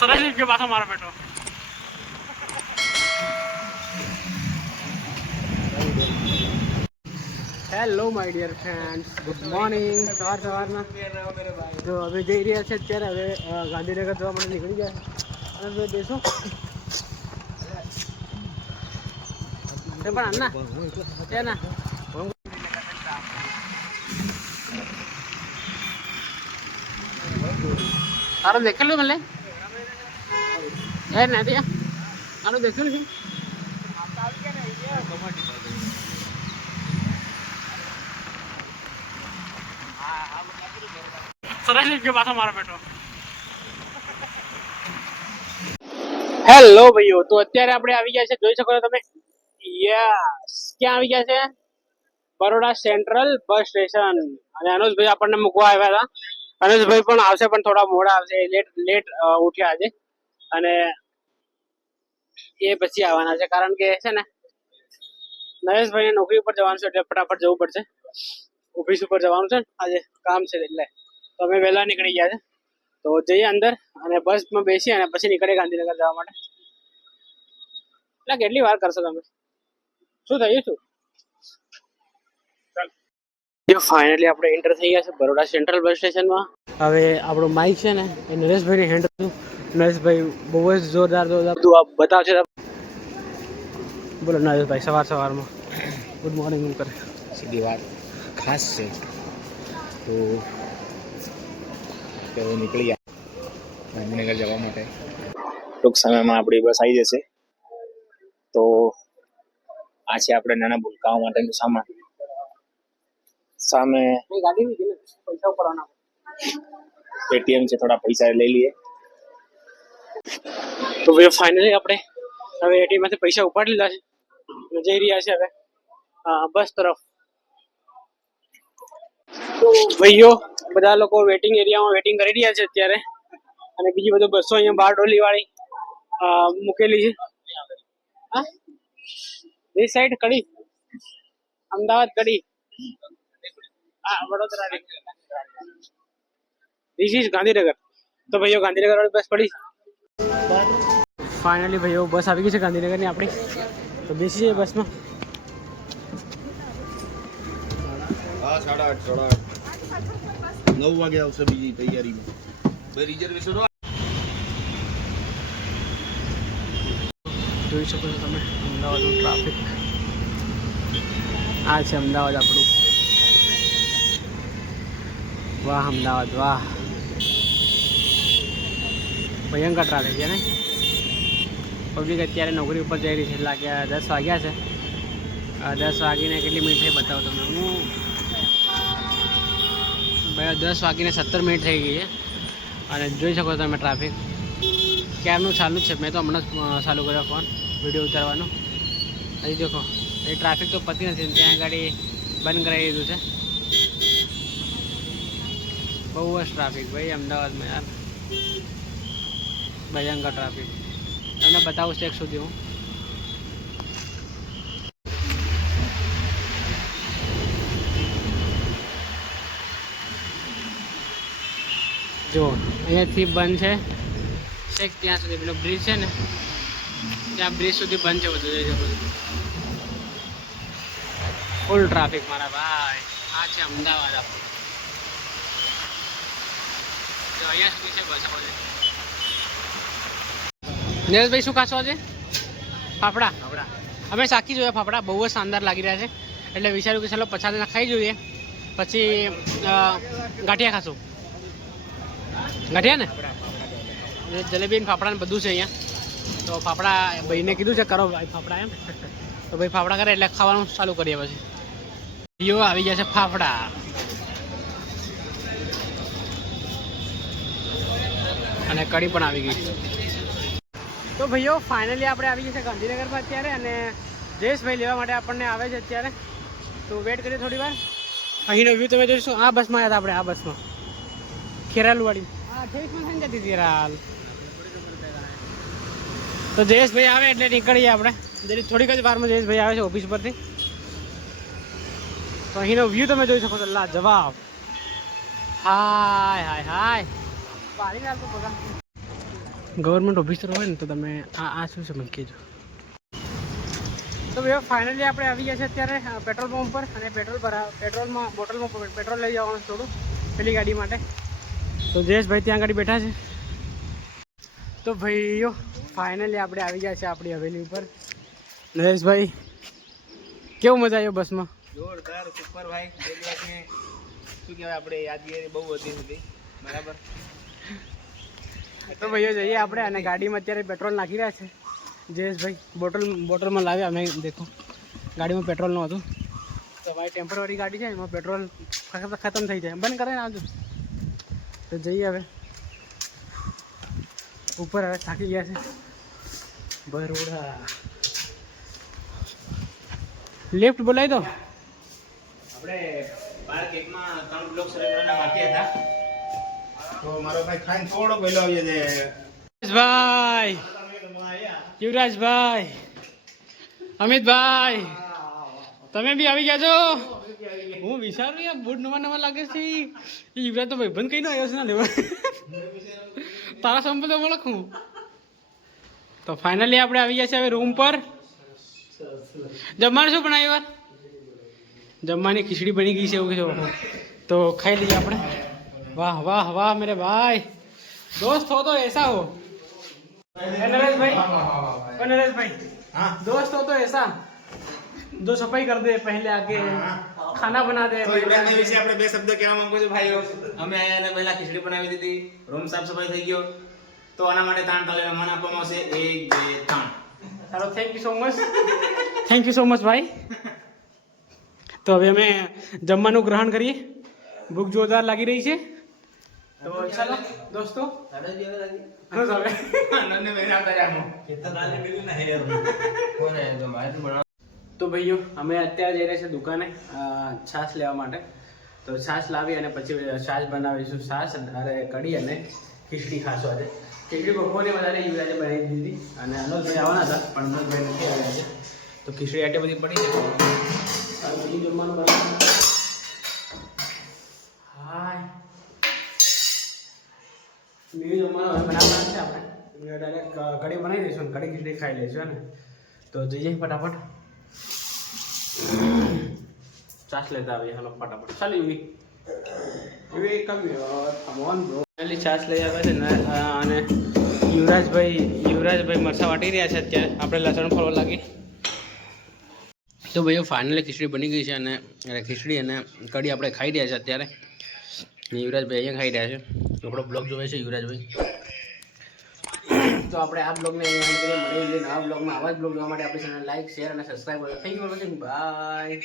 સરસ કે પાછો મારો બેટો hello my dear friends, good morning. સવારમાં જો હવે જઈ રહ્યા છે અત્યારે. હવે ગાંધીનગર જવા માટે નીકળી ગયા અને હવે બેસો પણ અન્ના ત્યાં ના તારો દેખેલું મને યાર નથી આનું દેખેલું છે. સરસ કે પાછો મારો બેટો. હેલો ભાઈઓ, તો અત્યારે આપણે આવી ગયા છે, જોઈ શકો છો તમે. યસ, ક્યાં આવી ગયા છે? Baroda central bus station. અને અનુજભાઈ આપણને મૂકવા આવ્યા હતા. અનુજભાઈ પણ આવશે, પણ થોડા મોડા આવશે. લેટ ઉઠ્યા આજે અને એ પછી આવવાના છે, કારણ કે છે ને નરેશભાઈને નોકરી ઉપર જવાનું છે, એટલે ફટાફટ જવું પડશે. ઓફિસ ઉપર જવાનું છે ને આજે, કામ છે એટલે. તો અમે વહેલા નીકળી ગયા છે, તો જઈએ અંદર અને બસમાં બેસી અને પછી નીકળીએ ગાંધીનગર જવા માટે. એટલે કેટલી વાર કરશો તમે? શું થયું શું? ફાઇનલી આપણે એન્ટર થઈ ગયા છે બરોડા સેન્ટ્રલ બસ સ્ટેશનમાં. હવે આપણું માઇક છે ને એ નરેશભાઈને હેન્ડ હતું. નરેશભાઈ બહુ જ જોરદાર બધું બતાવશે. બોલો નરેશભાઈ, સવારમાં ગુડ મોર્નિંગ એમ કરે. સીધી વાત ખાસ છે તો નીકળી ગાંધીનગર જવા માટે. ટૂંક સમયમાં આપણી બસ આવી જશે. તો આ છે આપણે નાના ભૂલકાઓ માટેનું સામાન. સામે પૈસા ઉપાડવાના એટીએમ છે, થોડા પૈસા લઈ લઈએ. તો ભાઈ ફાઇનલી આપણે હવે એટીએમ માંથી પૈસા ઉપાડી લીધા છે, જઈ રહ્યા છે હવે બસ તરફ. તો ભાઈઓ બધા લોકો વેટિંગ એરિયામાં વેટિંગ કરી રહ્યા છે અત્યારે. અને બીજી બધું બસો અહીંયા બારડોલી વાળી મૂકેલી છે. એ સાઈડ કડી, અમદાવાદ કડી, હા વડોદરા, ધીસ ઇઝ ગાંધીનગર. તો ભાઈઓ ગાંધીનગર વાળી બસ પડી. ફાઇનલી ભાઈઓ બસ આવી ગઈ છે ગાંધીનગરની આપણી. તો બેસી જઈએ બસમાં. હા 8:30 9 વાગે આવશે બીજી તૈયારીમાં. ભાઈ રિઝર્વેશન જોઈ શકો છો તમે અમદાવાદનું ટ્રાફિક. આ છે અમદાવાદ આપણું. વાહ અમદાવાદ વાહ, ભયંકર ટ્રાફિક છે ને. પબ્લિક અત્યારે નોકરી ઉપર જઈ રહી છે. લાગ્યા 10 વાગ્યા છે. 10 વાગીને કેટલી મિનિટ થઈ બતાવો તમે. હું 10 વાગીને 17 મિનિટ થઈ ગઈ છે. અને જોઈ શકો છો તમે ટ્રાફિક ક્યારનું ચાલુ જ છે. મેં તો હમણાં જ ચાલુ કર્યો ફોન વિડીયો ઉતારવાનું. હજી દેખો એ ટ્રાફિક તો પતી નથી, ત્યાં ગાડી બંધ કરાવી દીધું છે. બહુ જ ટ્રાફિક ભાઈ અમદાવાદમાં યાર, ભયંકર ટ્રાફિક. તમને બતાવું સ્ટેક સુધી હું. જો અહીંયાથી બંધ છે છેક ત્યાં સુધી. પેલો બ્રિજ છે ને ત્યાં બ્રિજ સુધી બંધ છે બધું. જોઈ શકો છો ફૂલ ટ્રાફિક મારા ભાઈ. આ છે અમદાવાદ આપણું. જો અહીંયા સુધી છે બસ. નીરજભાઈ શું ખાશો આજે? ફાફડા. અમે શાકી જોયા ફાફડા, બહુ જ શાનદાર લાગી રહ્યા છે. એટલે વિચાર્યું કે ચાલો 50 ખાઈ જોઈએ, પછી ગાંઠિયા ખાશું. ગાંઠિયા ને જલેબી ને ફાફડા ને બધું છે અહીંયા. તો ફાફડા ભાઈને કીધું છે કરો ભાઈ ફાફડા એમ. તો ભાઈ ફાફડા કરે એટલે ખાવાનું ચાલુ કરીએ. પછી ભાઈઓ આવી ગયા છે ફાફડા. અને કઢી પણ આવી ગઈ. તો ભાઈઓ ફાઇનલી આપણે આવી ગયા છે ગાંધીનગરમાં અત્યારે. અને જયેશભાઈ લેવા માટે આપણને આવે છે અત્યારે. તો વેટ કરીએ થોડી વાર. અહીંનો વ્યૂ તમે જોઈશું. આ બસમાં આવ્યા હતા આપણે, આ બસમાં ખેરાલુવાળી. હા જયેશમાં થઈ જતી હતી હાલ. તો જયેશભાઈ આવે એટલે નીકળીએ આપણે. થોડીક જ વારમાં જયેશભાઈ આવે છે ઓફિસ પરથી. તો અહીંનો વ્યૂ તમે જોઈ શકો છો. લા જવાબ. હાય હાય હાય. ગવર્મેન્ટ ઓફિસર હોય ને તો તમે આ શું છે મને કહેજો. તો ભાઈ ફાઇનલી આપણે આવી ગયા છે અત્યારે પેટ્રોલ પંપ પર અને પેટ્રોલમાં બોટલમાં પેટ્રોલ લઈ જવાનું છે થોડું પેલી ગાડી માટે. તો જયેશભાઈ ત્યાં ગાડી બેઠા છે. તો ભાઈઓ ફાઇનલી આપણે આવી ગયા છે આપણી હવેલી ઉપર. નરેશભાઈ કેવું મજા આવ્યો બસમાં? જોરદાર સુપર ભાઈ. 2 દિવસની શું કહેવાય આપણે યાદગીરી બહુ વધી હતી. બરાબર. તો ભાઈઓ જઈએ આપણે અને ગાડીમાં અત્યારે પેટ્રોલ નાખી રહ્યા છે જયેશભાઈ. બોટલમાં લાવ્યા અમે. દેખો ગાડીમાં પેટ્રોલ નહોતું તો ભાઈ ટેમ્પરરી ગાડી છે એમાં પેટ્રોલ ખતમ થઈ જાય. બંધ કરે ને આવજો. તો જઈએ હવે ઉપર. હવે થાકી ગયા છે. બરોડા લિફ્ટ બોલાવી દો. આપણે બાર કેકમાં 3 બ્લોક સરેરાના બાકી હતા તો મારો ભાઈ ખાઈને થોડો પહેલો આવી જાય. ભાઈ યુવરાજભાઈ, અમિતભાઈ, તમે બી આવી ગયા છો? હું વિચારું યાર બૂટ નવા લાગે છે. એ યુવરાજ તો ભાઈ બંધ કઈ નો આવ્યો છે ને લેવા. તારા સંપર્ક તો ઓળખું. તો ફાઇનલી આપણે આવી ગયા છે હવે રૂમ પર. જમવાનું શું બનાવ્યું યાર? જમવાની ખીચડી બની ગઈ છે એવું કીધું. તો ખાઈ લઈએ આપણે. વાહ વાહ વાહ મેરે ભાઈ, दोस्त हो तो ऐसा हो. नरेश भाई हाँ दोस्त हो तो ऐसा दो सफाई कर दे पहले आके खाना बना दे. તો ઇબ્રાહિમભાઈ વિશે આપણે 2 શબ્દ કહેવા માંગુ છું ભાઈઓ. અમે આયા અને પહેલા ખીચડી બનાવી દીધી, રૂમ સાફ સફાઈ થઈ ગયો. તો આના માટે તાણ તાલે મન આપવામાં આવશે 1 2 3. ચાલો thank you so much. Thank you so much ભાઈ. તો હવે અમે જમવાનું ગ્રહણ કરીએ. ભૂખ જોરદાર લાગી રહી છે. તો ચાલો દોસ્તો તો ભાઈઓ અમે અત્યારે જઈ રહ્યા છીએ દુકાને છાશ લેવા માટે. તો છાશ લાવી અને પછી છાશ બનાવીશું. છાશ અરે કઢી અને ખીચડી ખાશું આજે. ખીચડી બપોરે વધારે યુવરાજે બનાવી દીધી અને અનોજભાઈ આવવાના હતા પણ અનોજભાઈ નથી આવ્યા છે. તો ખીચડી આટલી બધી પડી છે. બીજું જમવાનું બનાવવાનું. હાય બીજું જમવાનું હવે બનાવવાનું છે આપણે. ડાયરેક્ટ કઢી બનાવી દઈશું. કઢી ખીચડી ખાઈ લઈશું ને. તો જઈએ ફટાફટ છાશ લેતા આવીએ. હાલો ફટાફટ ચાલો. એવી કમ બ્રો પહેલી છાશ લઈ આવ્યા છે ને. અને યુવરાજભાઈ મરચાં વાટી રહ્યા છે અત્યારે. આપણે લસણ ફોલવા લાગી. તો ભાઈઓ ફાઇનલી ખીચડી બની ગઈ છે અને ખીચડી અને કઢી આપણે ખાઈ રહ્યા છે અત્યારે. યુવરાજભાઈ અહીંયા ખાઈ રહ્યા છે. આપણો બ્લોગ જોવે છે યુવરાજભાઈ. તો આપણે આ બ્લોગને મળીએ નવા બ્લોગમાં. આવા જ બ્લોગ જોવા માટે આપણી ચેનલ લાઈક શેર અને સબસ્ક્રાઈબ કરો. Thank you for watching. By.